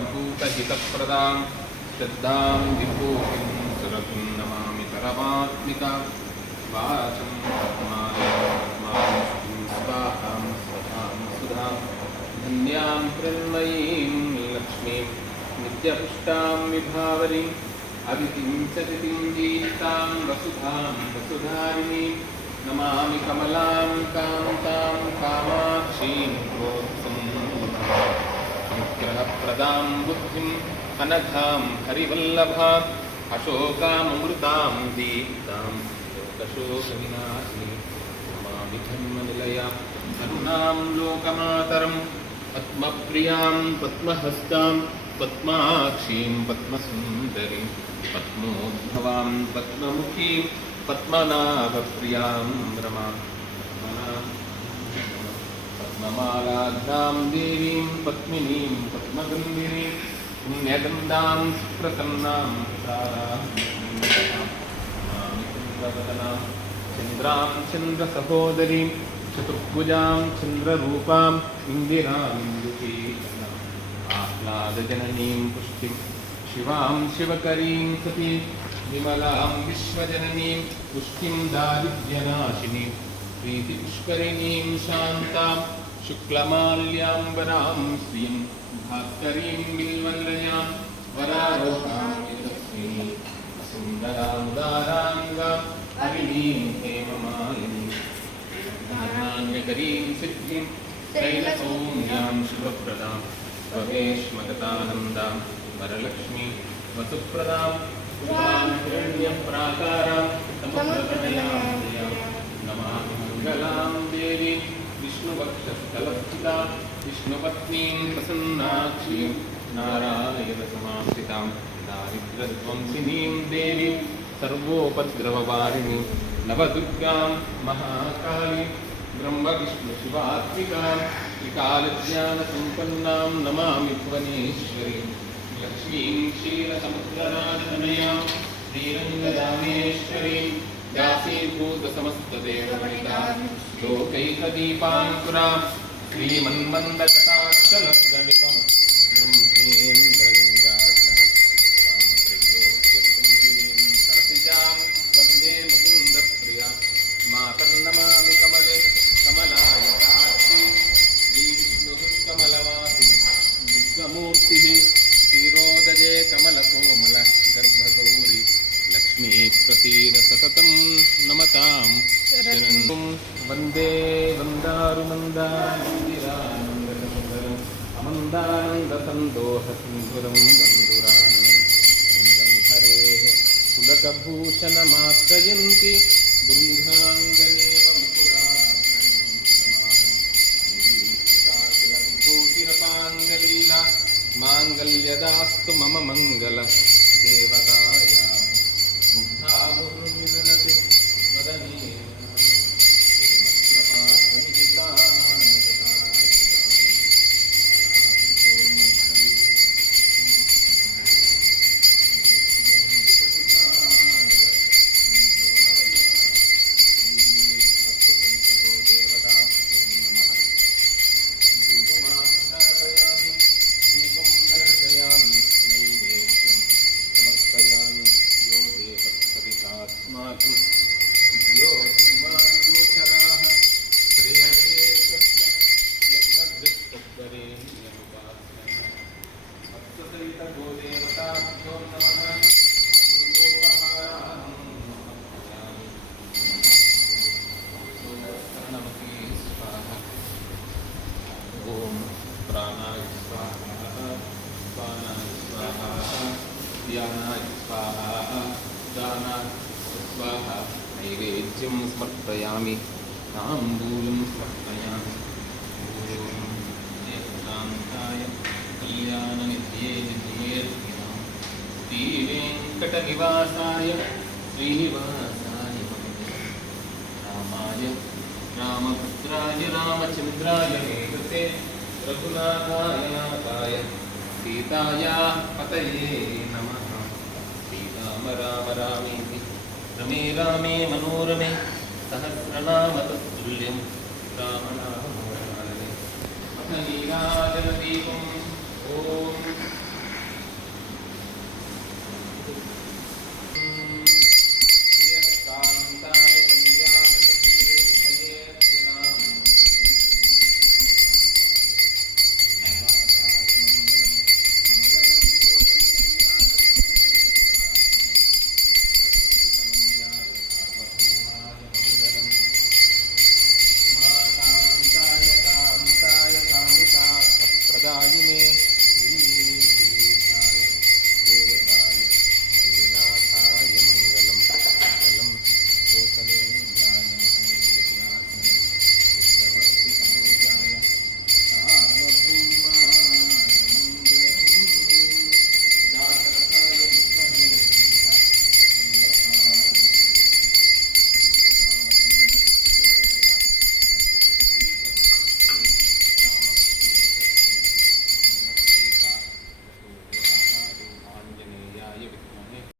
सर्वभूतहितप्रदां श्रद्धां विभूतिं सुरतिं नमामि परमात्मिकां वाचं पद्मालयं स्वाहां स्वधां सुधां धन्यां कृन्मयीं लक्ष्मीं नित्यपुष्टां विभावरीम् अदितिं च तिथिं जीवितां वसुधां वसुधारिणीं नमामि कमलां कान्तां कामाक्षीं अनुग्रहप्रदां बुद्धिम् अनघां हरिवल्लभाम् अशोकामृतां दीप्तां लोकशोकविनाशिनीं नमामि धर्मनिलयां करुणां लोकमातरं पद्मप्रियां पद्महस्तां पद्माक्षीं पद्मसुन्दरीं पद्मोद्भवां पद्ममुखीं पद्मनाभप्रियां रमां पद्ममालाद्रां देवीं पद्मिनीं पद्मगन्धिनीं पुण्यगन्धां सुप्रसन्नां चन्द्रवदनां चन्द्रां चन्द्रसहोदरीं चतुर्भुजां चन्द्ररूपां इन्दिरामिन्दुकीर्तनाम् आह्लादजननीं पुष्टिं शिवां शिवकरीं सतीं विमलां विश्वजननीं पुष्टिं दारिद्र्यनाशिनीं प्रीतिपुष्करिणीं शान्तां शुक्लमाल्याम्बरां श्रियं भास्करीं बिल्वल्लयां वरारोहां यशस्विनीं सुन्दरां दाराङ्गां हरिणीं हेममालिनीं ज्ञानान्यकरीं सिद्धिं शैलसौम्यां शुभप्रदां भवेश्मगतानन्दां वरलक्ष्मीं वसुप्रदां हिरण्यप्राकारां समप्रतनयां नमामि मङ्गलां देवीं विष्णुवक्षस्थलस्थितां विष्णुपत्नीं प्रसन्नाक्षीं नारायणसमाश्रितां दारिद्र्यध्वंसिनीं देवीं सर्वोपद्रववारिणीं नवदुर्गां महाकालीं ब्रह्मविष्णुशिवात्मिकां त्रिकालज्ञानसम्पन्नां नमामि भुवनेश्वरीं लक्ष्मीं क्षीरसमुद्रराजतनयां श्रीरङ्गदामेश्वरीं व्यासीभूतसमस्तदेववनितां लोकैकदीपाङ्कुरां श्रीमन्मन्दकटाक्षलब्धविभवं ब्रह्मेन्द्रगङ्गाशां सरसिजां वन्दे मुकुन्दप्रियां मातर्नमामि कमले कमलायताक्षी श्रीविष्णुः कमलवासिनी विश्वमूर्तिः क्षीरोदये कमलकोमल गर्भगौरी लक्ष्मी प्रसीद सततं नमतां शरणं वन्दे वन्दारुमन्दारमन्दिरानन्दसुन्दरम् अमन्दानन्दसन्दोहसिन्धुरं बन्धुराननं अङ्गं हरेः पुलकभूषणमाश्रयन्ति बृन्दाङ्गनेव मुकुराभरणं माङ्गल्यदास्तु मम मङ्गल देवताया मुग्धामुर्मिदनते वदने नैवेद्यं समर्पयामि ताम्बूलं समर्पयामि ॐ कल्याणनिधये निधयेऽर्पितां श्रीवेङ्कटनिवासाय श्रीनिवासाय रामाय रामभद्राय रामचन्द्राय वेदसे रघुनाथाय नाथाय सीतायाः पतये नमः। श्रीराम राम रामेति रमे रामे मनोरमे सहस्रनाम तत्तुल्यं रामनामवरानने अथ नीराजनदीपम् ॐ